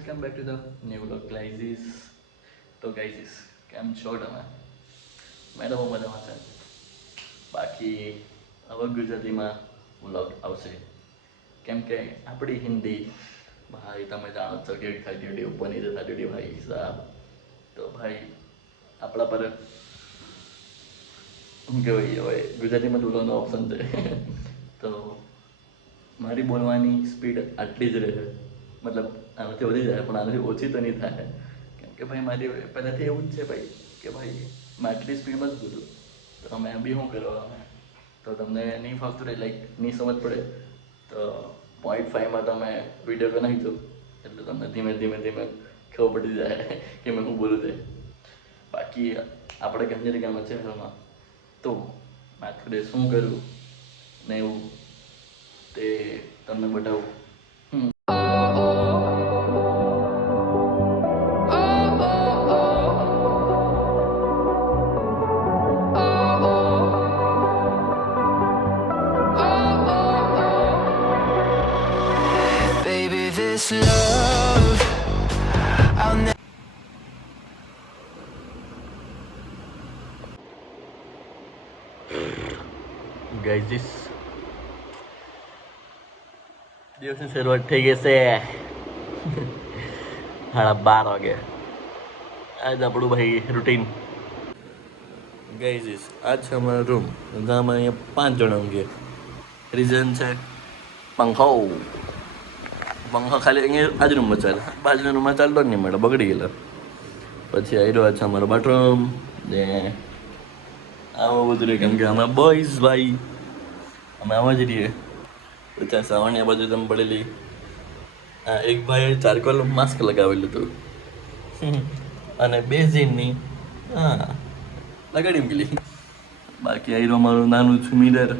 Welcome back to the new vlog guys. તો guys કેમ છો તમે? મેં તો બહુ મજામાં છે. બાકી હવે ગુજરાતીમાં વ્લોગ આવશે, કેમ કે આપણી હિન્દી ભાઈ તમે જાણો છો કેવી થતી હતી, ઉપરની જે થતી હતી ભાઈ સાહેબ. તો ભાઈ આપણા પર શું કહેવાય, હવે ગુજરાતીમાં બોલવાનો ઓપ્શન છે. તો મારી બોલવાની સ્પીડ આટલી જ રહે, મતલબ આનાથી વધી જાય પણ આનાથી ઓછી તો નહીં થાય, કેમ કે ભાઈ મારી પહેલાંથી એવું જ છે ભાઈ કે ભાઈ મેં આટલી સ્પીડમાં જ બોલું. તો મેં બી શું કરવા, તો તમને નહીં ફાવતું રહે, લાઈક નહીં સમજ પડે તો 0.5માં તમે વિડીયો બનાવી દો, એટલે તમને ધીમે ધીમે ધીમે ખબર પડી જાય કે મેં શું બોલું છે. બાકી આપણે ગંજરી ગામમાં છે હાલમાં, તો મેં થોડે શું કરું ને એવું તે તમને બતાવું. Baby, this love, I'll never. ગાઈઝીસ દિવસની શરૂઆત થઈ ગઈ છે 12:30 વાગે. આજ આપણું ભાઈ રૂટીન. ગાઈઝીસ આ છે અમારો રૂમ, ગામમાં અહીંયા 5 જણા ઊંઘીએ. રીઝન છે પંખો. પંખો ખાલી અહીંયા આ જ રૂમમાં ચાલે, બાજુના રૂમમાં ચાલતો જ નહીં મળે, બગડી ગયેલો. પછી આવી રહ્યો છે અમારો બાથરૂમ ને આવું બધું રહે, કેમ કે અમે બોઈઝ ભાઈ અમે આવા જ રહીએ. ત્યાં સાવણી બાજુ તમે પડેલી, એક ભાઈએ ચારકોલ માસ્ક લગાવેલું હતું અને બેઝીનની હા લગાડી મૂકેલી. બાકી આવી રહ્યું અમારું નાનું છું મિરર,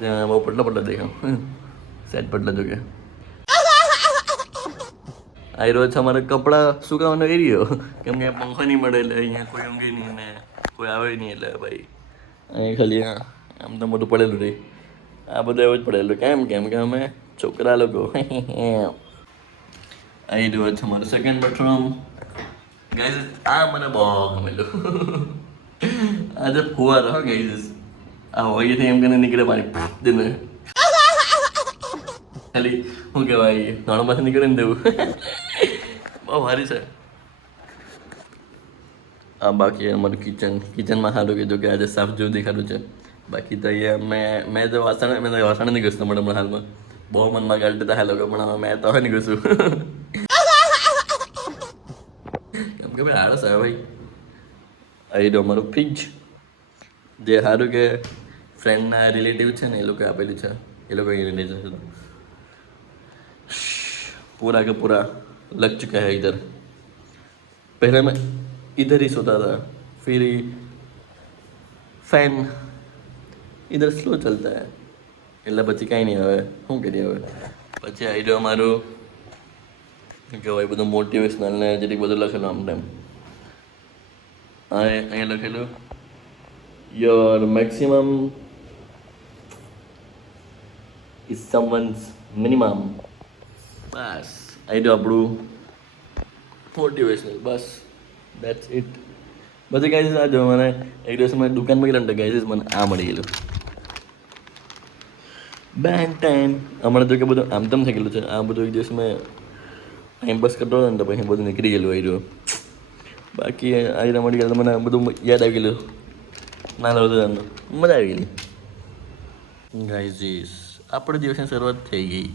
ત્યાં બહુ પટલા દેખાવ, સેટ પટલા જો કે. આવી રહ્યો છે અમારા કપડાં સુકાવાનો એરિયો, કેમ કે પંખો નહીં મળે એટલે અહીંયા કોઈ ઊંઘે નહીં ને કોઈ આવે નહીં, એટલે ભાઈ અહીં ખાલી આમ તો મોટું પડેલું રહી. આ બધું એવું જ પડેલું, કેમ કે અમે છોકરા લોકો. અહીં રહ્યો છે મારું સેકન્ડ બેડરૂમ. ગાઈઝ આ મને બહુ ગમેલું. આજે ફુવાર હો ગાઈઝ, આ હોઈથી એમ કરીને નીકળે પાણી દિને ખાલી શું કહેવાય નળમાંથી નીકળે ને દેવું. બહુ ભારી છે. આ બાકી અમારું કિચનમાં સારું કીધું કે આજે સાફ જેવું દેખાડું છે. બાકી તો અહીંયા મેં તો વાસણ નહીં ઘસતો મળે હમણાં હાલમાં. બહુ મનમાં ગાળતા હતા લોકો, પણ મેં તો નહીં ઘસું કેમ કે ભાઈ આળસ આવે ભાઈ. અહીં અમારું ફ્રીજ, જે સારું કે ફ્રેન્ડના રિલેટિવ છે ને એ લોકો આપેલું છે, એ લોકો અહીં લઈ જશે. पूरा का पूरा लग चुका है इधर. पहले मैं इधर ही सोता था, फिर फैन इधर स्लो चलता है એટલે પછી કાંઈ નહીં. હવે શું કરીએ, હવે પછી આવી રહ્યો અમારું શું કહેવાય બધું મોટિવેશનલ ને જેથી બધું લખેલું આમ તેમ. અહીંયા લખેલું your maximum is someone's minimum. બસ આવી રહ્યું આપણું મોટિવેશનલ, બસ દેટ્સ ઇટ. પછી ગાઈઝીસ આ જો મને એક દિવસ મેં દુકાનમાં ગયેલા ને ગાઈઝીસ મને આ મળી ગયેલું બેન ટેન. હમણાં જો કે બધું આમ તેમ થઈ ગયેલું છે. આ બધું એક દિવસ મેં ટાઈમ પાસ કરતો હતો ને તો પછી બધું નીકળી ગયેલું આવી રહ્યું. બાકી આવી મળી ગયેલું મને બધું યાદ આવી ગયેલું, ના લો તો મજા આવી ગયેલી. ગાઈઝીસ આપણે દિવસની શરૂઆત થઈ ગઈ.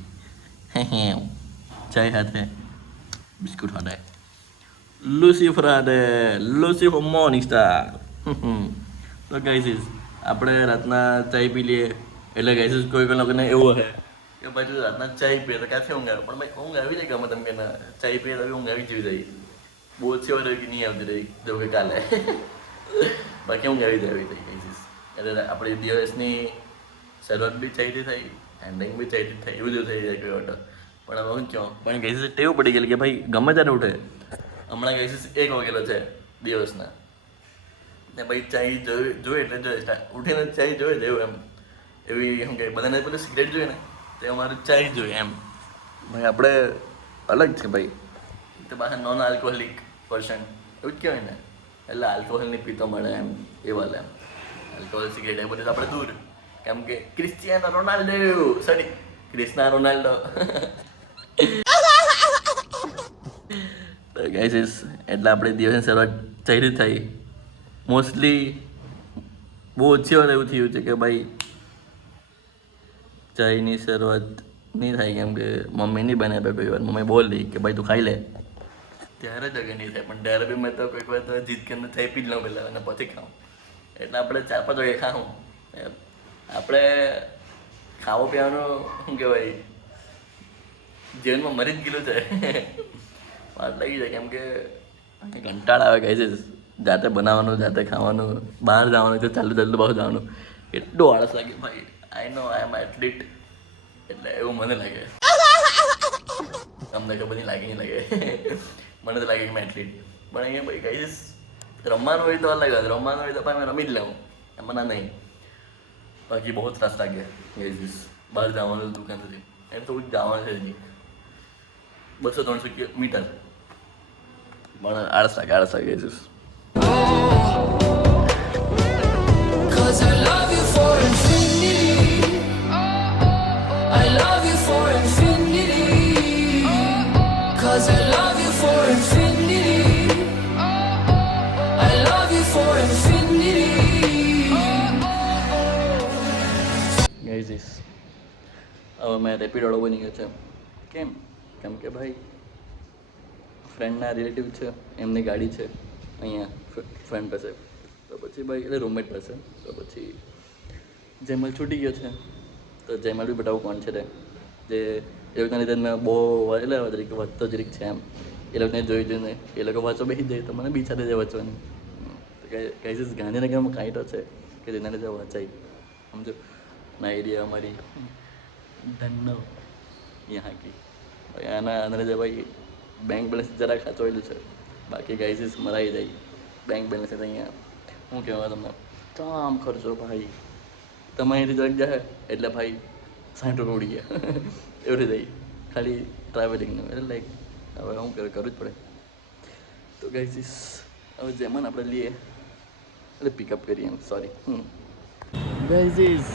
ચાય સાથે બિસ્કુટ સાથે લુસીફર મોર્નિંગ સ્ટાર. તો ગાઈઝીસ આપણે રાતના ચાય પી લઈએ, એટલે ગાઈઝીસ કોઈ લોકોને એવું હશે કે ભાઈ રાતના ચાય પીએ તો ક્યાંથી ઊંઘ આવે, પણ ભાઈ ઊંઘ આવી જાય ગમે તમે કે ના ચાય પીએ તો ઊંઘ આવી જવી જાય. બહુ ઓછી વાર કે નહીં આવતી રહી જો કે કાલે બાકી ઊંઘ આવી જાય ગાઈઝીસ. એટલે આપણી દિવસની શરૂઆત બી ચાયથી થઈ, એન્ડિંગ બી ચાયથી થઈ, એવું જ થઈ જાય કોઈ વખત. પણ હવે હું ક્યાં પણ ગાઈઝીસ ટેવ પડી ગયેલી કે ભાઈ ગમે ત્યારે ઉઠે. હમણાં ગાઈઝીસ 1 વાગેલો છે દિવસના ને ભાઈ ચાય જોઈએ એટલે જોઈએ, ઉઠીને ચાય જોઈએ જેવું એમ. એવી શું કહે બધાને પેલું સિગરેટ જોઈએ ને તે અમારે ચાય જોઈએ એમ. ભાઈ આપણે અલગ છે ભાઈ. તો પાછા નોન આલ્કોહોલિક પર્સન એવું જ કહેવાય ને, એટલે આલ્કોહોલ નહીં પીતો મળે એમ એવા એમ. આલ્કોહોલ સિગરેટ એ બધું તો આપણે દૂર, કેમ કે ક્રિસ્ટિયાનો રોનાલ્ડો સોરી ક્રિસ્ના રોનાલ્ડો. તો ગાઈસ એટલે આપણે દિવસની શરૂઆત થઈ થઈ મોસ્ટલી બહુ ઓછી વાર એવું થયું છે કે ભાઈ ચાયની શરૂઆત નહીં થાય, કેમ કે મમ્મી નહીં બનાવે. કોઈ વાર મમ્મી બોલી કે ભાઈ તું ખાઈ લે, ત્યારે જ અગર નહીં થાય. પણ ત્યારે બી મેં તો કોઈક વાર તો જીત કરીને ચાય પી જ લઉં પહેલાં અને પછી ખાઉં. એટલે આપણે 4-5 વાગે ખાઉં. આપણે ખાવા પીવાનું શું કહેવાય જીવનમાં મરી જ ગયેલું છે. વાત લાગી જાય, કેમ કે કંટાળ આવે કહે છે જાતે બનાવવાનું, જાતે ખાવાનું, બહાર જવાનું તો ચાલુ બહુ જવાનું, એટલું આળસ લાગે ભાઈ. આઈ નો આઈ એમ એથ્લીટ, એટલે એવું મને લાગે. તમને ખબર નહીં લાગે, નહીં લાગે. મને તો લાગે કે મેં એથ્લીટ. પણ અહીંયા ભાઈ કહીશ રમવાનું હોય તો અલગ જ, રમવાનું હોય તો ભાઈ મેં રમી જ લઉં, એમાં ના નહીં. બાકી બહુ ત્રાસ લાગે કહીશ બહાર જવાનું દુકાન સુધી. એમ થોડુંક જવાનું છે હજી 200-300 મીટર, પણ આળસ લાગે કહીશ. Cause I love you for infinity. I love you for infinity. Cause I love you for infinity. I love you for infinity. Guys હવે મેં રેપિડોળો બની ગયો છે. કેમ કે ભાઈ ફ્રેન્ડના રિલેટિવ છે, એમની ગાડી છે અહીંયા ફ્રેન્ડ પાસે, તો પછી ભાઈ એટલે રૂમમેટ પાસે. તો પછી જયમલ છૂટી ગયો છે, તો જયમલ બી બતાવું કોણ છે તે, જે એ લોકોના લીધે મેં બહુ એટલે જરીક વધતો જરીક છે એમ. એ લોકોને જોઈને એ લોકો વાંચવા બેસી જાય તો મને બી ઈચ્છા થઈ જાય વાંચવાની. તો કહીશ ગાંધીનગરમાં કાંઈટો છે કે જેના લીધે વાંચાય, સમજો ના એરિયા અમારી ધન્નો યહાં કી. આના લીધે ભાઈ બેંક બેલેન્સ જરાક સાચવેલું છે, બાકી ગાઈઝીસ મરાઈ જાય બેંક બેલેન્સ. અહીંયા શું કહેવાય તમને, કામ ખર્ચો ભાઈ તમે અહીંથી જરાક જાય એટલે ભાઈ 60 રૂપિયા ઉડી ગયા એવું થઈ જાય ખાલી ટ્રાવેલિંગનું. એટલે લાઈક હવે શું કરવું જ પડે. તો ગાઈઝીસ હવે જેમાં આપણે લઈએ એટલે પિકઅપ કરીએ એમ, સોરી ગાઈઝીસ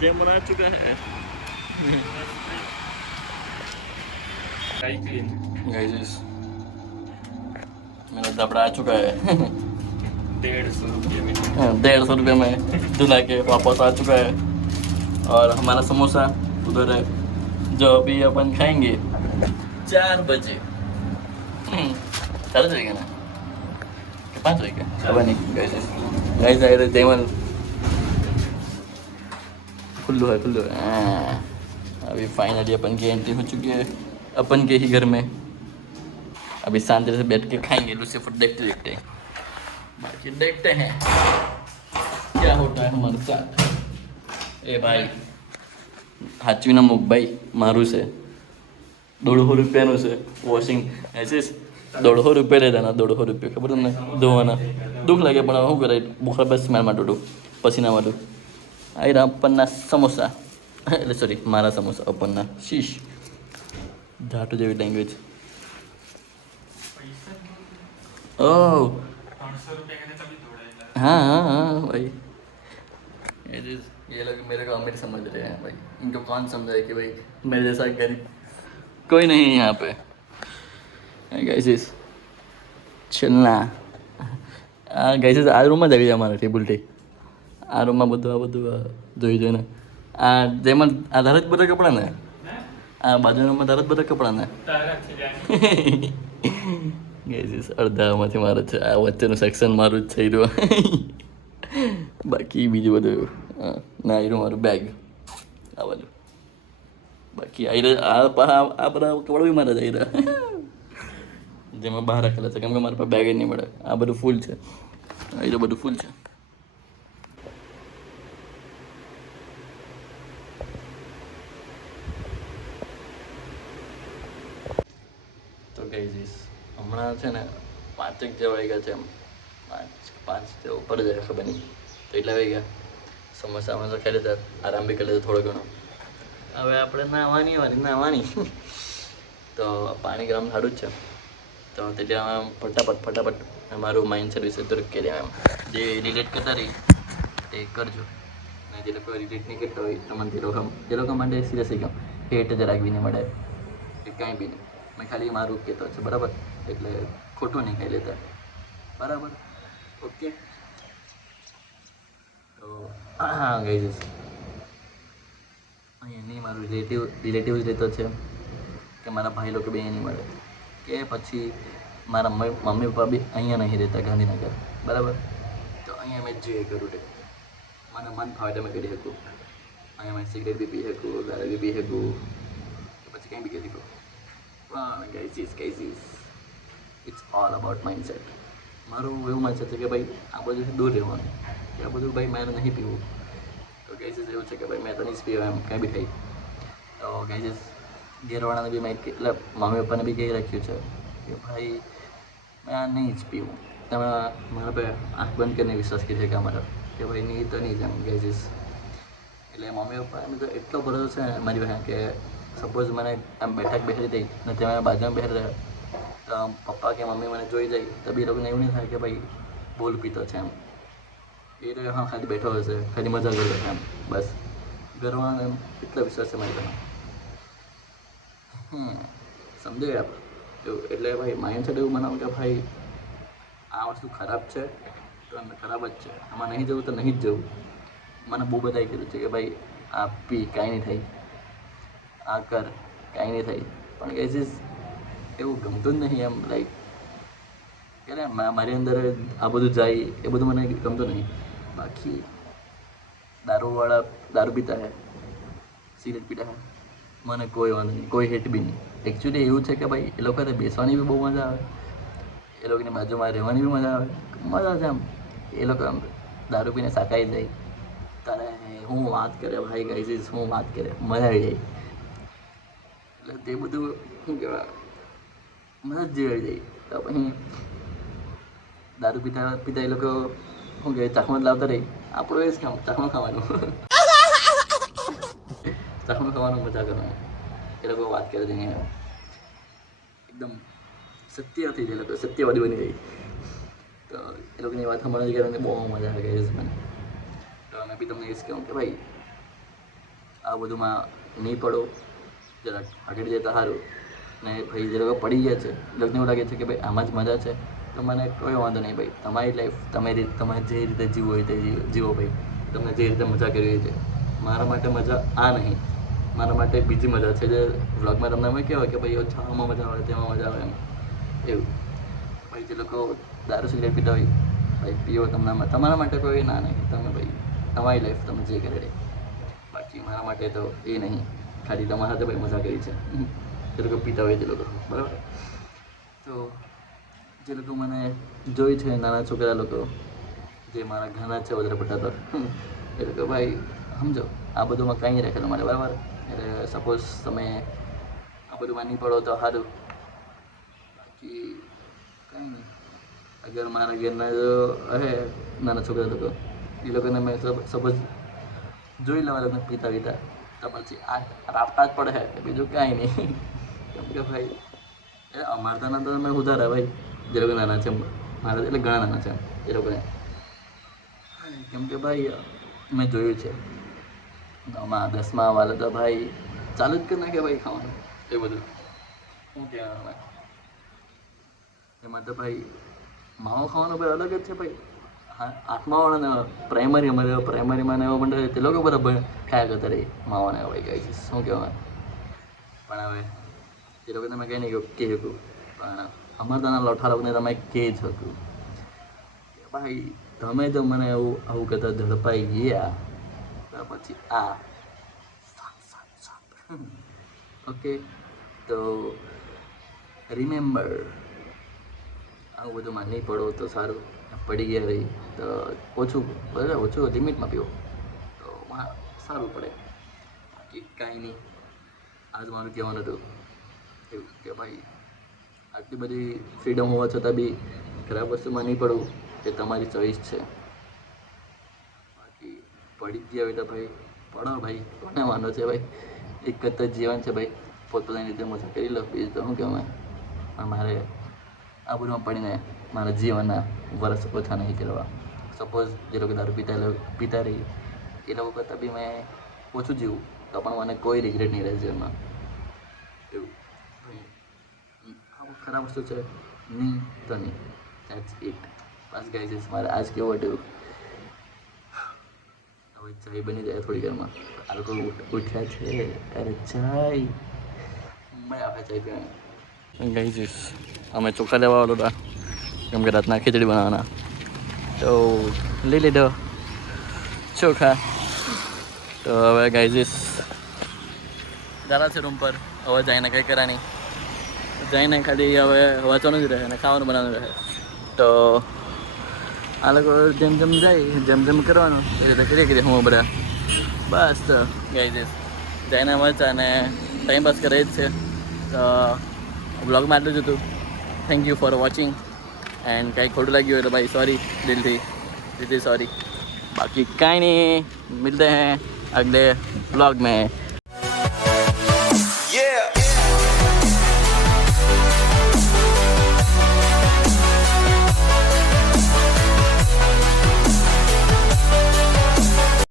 જેમન આ ચુકા હે गाइस मेरा दबड़ा आ चुका है 150 रुपये में धुला के वापस आ चुका है. और हमारा समोसा उधर है, जो अभी अपन खाएंगे 4 बजे. 4 बजे ना 5 बजे खबर नहीं. गाइस आए थे जयमल खुल्लू है अभी फाइनली अपन की एंट्री हो चुकी है अपन के ही घर में. अभी शांति से बैठ के खाएंगे लूसीफर देखते बाकी देखते हैं क्या होता है हमारे साथ. ए भाई हाचवीना मुख भाई मारू से 150 રૂપિયાનું છે વોશિંગ. એસીસ 150 રૂપિયા લેતા ના 150 રૂપિયા ખબર તમને ધોવાના. દુઃખ લાગે પણ શું કરે બુખાર બસ સ્મેલ માટે પસીના માટે. આવી રહ્યા અપનના સમોસા, એટલે સોરી મારા સમોસા, અપનના શીશ ધાટુ જેવી લેંગ્વેજ. ओह हाँ भाई ये लोग मेरे को अमीर समझ रहे हैं भाई. इनको कौन समझाए कि भाई मेरे जैसा गरीब कोई नहीं है यहाँ पे. गाइस चलना ગાઈસ આ રૂમમાં જ આવી જાય અમારા ટેબલ ટી. આ રૂમમાં બધું જોઈને આ જેમાં આ ધારે જ બધા કપડાં ને, આ બાજુના રૂમમાં ધારે જ બધા કપડાં ને. ગાઈસ અડધામાંથી મારે છે, આ વચ્ચેનું સેક્શન મારું જ થઈ રહ્યું. બાકી બીજું બધું ના આવ્યું મારું બેગ આ બધું. બાકી આવી આ બધા કપડા બી મારા જ આવી રહ્યા જેમાં બહાર રાખેલા છે, કેમ કે મારા પાસે બેગ જ નહીં મળે. આ બધું ફૂલ છે, આવી બધું ફૂલ છે. તો ગાઈસ હમણાં છે ને 5 જેવા વાગ્યા છે, એમ 5 જેવા ઉપર જાય ખબર નહીં તો એટલા વાગ્યા. સમોસા તો ખાઈ લીધા, આરામ બી કરી લીધો થોડો ઘણો. હવે આપણે નાહવાની તો પાણી ગરમ થાળું જ છે, તો એટલે આમ ફટાફટ મારું માઇન્ડ સર્વિસ દૂર કરી એમ જે રિલેટ કરતા રહી તે કરજો, અને જે લોકો રિલેટ નહીં કરતા હોય તો મને તે લોકો માટે સિરિયસલી કહું હેટ જરાક બી નહીં મળે કે કાંઈ બી નહીં. મેં ખાલી મારું કહેતો છે બરાબર, એટલે ખોટું નહીં કહી લેતા બરાબર. ઓકે, તો હા ગાઈઝ, અહીંયા નહીં મારું રિલેટિવ રહેતો છે કે મારા ભાઈ લોકો બી અહીંયા નહીં મળે, કે પછી મારા મમ્મી પપ્પા બી અહીંયા નહીં રહેતા ગાંધીનગર બરાબર. તો અહીંયા મેં જે કરું તે મને મન ફાવે મેં કરી શકું. અહીંયા મેં સિગરેટ બી પી શકું, દારૂ બી પી શકું, કે પછી કંઈ બી કરી શકું. પણ guys it's all about mindset. મારું એવું માનશે છે કે ભાઈ આ બધું દૂર રહેવાનું, કે આ બધું ભાઈ મારે નહીં પીવું. તો ગાઈઝ એવું છે કે ભાઈ મેં તો નહીં જ પીવું એમ કાંઈ બી થઈ. તો ગાઈઝ ઘેરવાળાને બી મેં એટલે મમ્મી પપ્પાને બી કહી રાખ્યું છે કે ભાઈ મેં આ નહીં જ પીવું. તમે મારા પર આંખ બંધ કરીને વિશ્વાસ કરી શકે અમારો કે ભાઈ નહીં તો નહીં જ એમ ગાઈઝ. એટલે મમ્મી પપ્પા એમ તો એટલો ભરોસો છે ને મારી પાસે કે સપોઝ મને આમ બેઠક બેસી દઈ ને ત્યાં બાજુમાં બેસી રહે તો પપ્પા કે મમ્મી મને જોઈ જાય તો બી લોકોને એવું નહીં થાય કે ભાઈ બોલ પીતો છે એમ. એ તો હા ખાલી બેઠો હશે, ખાલી મજા કરતો છે એમ બસ. ઘરવાળાને એમ એટલો વિશ્વાસ છે મારી પાસે. સમજાય આપણે એવું. એટલે ભાઈ માઇન્ડસેટ એવું બનાવો કે ભાઈ આ વસ્તુ ખરાબ છે તો ખરાબ જ છે, આમાં નહીં જવું તો નહીં જ જવું. મને બહુ બધાએ કીધું છે કે ભાઈ આ પી કાંઈ નહીં થાય, આ કર કાંઈ નહીં થાય, પણ ગાઈઝ એવું ગમતું જ નહીં એમ. લાઈક કે મારી અંદર આ બધું જાય એ બધું મને ગમતું નહીં. બાકી દારૂવાળા દારૂ પીતા હે, સિગરેટ પીતા હે, મને કોઈ વાંધો નહીં, કોઈ હેટ બી નહીં. એકચ્યુઅલી એવું છે કે ભાઈ એ લોકોને બેસવાની બી બહુ મજા આવે, એ લોકોની બાજુમાં રહેવાની બી મજા આવે, મજા છે એમ. એ લોકો આમ દારૂ પીને સાકાઈ જાય તારે હું વાત કરે ભાઈ ગાઈઝ, હું વાત કરે મજા આવી જાય. એટલે તે બધું શું કહેવાય મજા જ આવી જાય. તો પછી દારૂ પીતા એ લોકો શું કહેવાય ચાખમાં લાવતા રહી, આપણું એ જ કામ ચાખમાં ખાવાનું ચાખમાં ખાવાનું મજા કરવાનું. એ લોકો વાત કરે છે અહીંયા એકદમ સત્ય થઈ જાય, એ લોકો સત્યવાદી બની જાય. તો એ લોકોની વાત સાંભળવાની કારણે બહુ મજા આવે ગાઈઝ મને. તો મેં બી તમને એ જ કહું કે ભાઈ આ બધુંમાં નહીં પડો, જરાક આગળ જતા સારું. ને ભાઈ જે લોકો પડી ગયા છે એ લોકોને એવું લાગે છે કે ભાઈ આમાં જ મજા છે, તો મને કોઈ વાંધો નહીં ભાઈ. તમારી લાઈફ તમારે જે રીતે જીવવું હોય તે જીવો ભાઈ, તમને જે રીતે મજા કરવી હોય છે. મારા માટે મજા આ નહીં, મારા માટે બીજી મજા છે જે વ્લોગમાં તમને અમે કહેવાય કે ભાઈ છામાં મજા આવે તેમાં મજા આવે એમ એવું. ભાઈ જે લોકો દારૂ સિગરેટ પીતા હોય ભાઈ પીવો, તમારા માટે કોઈ ના નહીં. તમે ભાઈ તમારી લાઈફ તમે જે કરે. બાકી મારા માટે તો એ નહીં, ખાલી તમારા સાથે ભાઈ મજા કરી છે જે લોકો પીતા હોય તે લોકો બરાબર. તો જે લોકો મને જોઈ છે નાના છોકરા લોકો જે મારા ઘરના છે વધારે પડતા તો એ લોકો ભાઈ સમજો આ બધુંમાં કંઈ નહીં રાખે તમારે બરાબર. એટલે સપોઝ તમે આ બધુંમાં નહીં પડો તો સારું. બાકી કંઈ નહીં. અગર મારા ઘરના જો હે નાના છોકરા લોકો એ લોકોને મેં સપોઝ જોઈ લેવા લોકોને પીતા તો પછી આ રાપતા જ પડે છે, બીજું કાંઈ નહીં. કેમ કે ભાઈ એ અમારા તો મેં સુધારા ભાઈ જે લોકો નાના છે મારા એટલે ઘણા નાના છે એ લોકોને. કેમ કે ભાઈ મેં જોયું છે નવમા 10મા વાળા તો ભાઈ ચાલુ જ કરી નાખે ભાઈ ખાવાનું એ બધું. શું કહેવાનું એમાં તો ભાઈ માવો ખાવાનો ભાઈ અલગ જ છે ભાઈ. 8મા વાળાને પ્રાઇમરીમાં ને એવો મંડળ તે લોકો બધા ખાયા કરતા રહી માવાને ભાઈ ગાય છે શું કહેવાય. પણ હવે એ લોકોને મેં કંઈ નહીં કહી શકું, પણ અમારા ત્યાંના લોઠા લોકોને તમે કહી શકું કે ભાઈ તમે તો મને આવું કરતા ઝડપાઈ ગયા તો પછી આ ઓકે. તો રિમેમ્બર આવું બધુંમાં નહીં પડો તો સારું. પડી ગયા રહી તો ઓછું લિમિટમાં પીવો તો સારું પડે. બાકી કાંઈ નહીં. આજ મારું કહેવાનું હતું એવું કે ભાઈ આટલી બધી ફ્રીડમ હોવા છતાં બી ખરાબ વસ્તુમાં નહીં પડવું એ તમારી ચોઈસ છે. બાકી પડી ગયા હોય તો ભાઈ પડો ભાઈ, કોને વાંધો છે ભાઈ. એક જ તો જીવન છે ભાઈ, પોતપોતાની રીતે મજા કરી લો, બીજું તો શું કહેવાય. પણ મારે આ બધુંમાં પડીને મારા જીવનના વર્ષ ઓછા નહીં કરવા. સપોઝ જે લોકો દારૂ પીતા રહી એ લોકો કરતાં બી મેં ઓછું જીવું તો પણ મને કોઈ રિગ્રેટ નહીં રહે જીવનમાં. એવું આવું ખરાબ વસ્તુ છે નહીં તો નહીં. That's it. બસ ગાઈઝ મારે આજ કેવું હતું. હવે ચાય બની જાય થોડી વારમાં. આ લોકો ઉઠ્યા છે. અરે ચાય મજા આવે ચાય પીવાની. ગાઈઝ અમે ચોખા લેવા આવેલો હતા કેમ કે રાતના ખીચડી બનાવવાના, તો લઈ લીધો ચોખા. તો હવે ગાઈઝ જરા છે રૂમ પર. હવે જઈને કંઈ કરા નહીં, જઈને ખાલી હવે વાંચવાનું જ રહે અને ખાવાનું બનાવવાનું રહે. તો આ લોકો જેમ જેમ જાય જેમ જેમ કરવાનું એ રીતે કરીએ હું બધા. બસ તો ગાઈઝ જઈને વાંચા અને ટાઈમ પાસ કરે જ છે. તો બ્લોગમાં આટલું જ હતું. Thank you for watching and કંઈ ખોટું લાગ્યું હોય તો ભાઈ સોરી, દિલથી સોરી. बाकी काई नहीं, मिलते हैं अगले ब्लॉग में.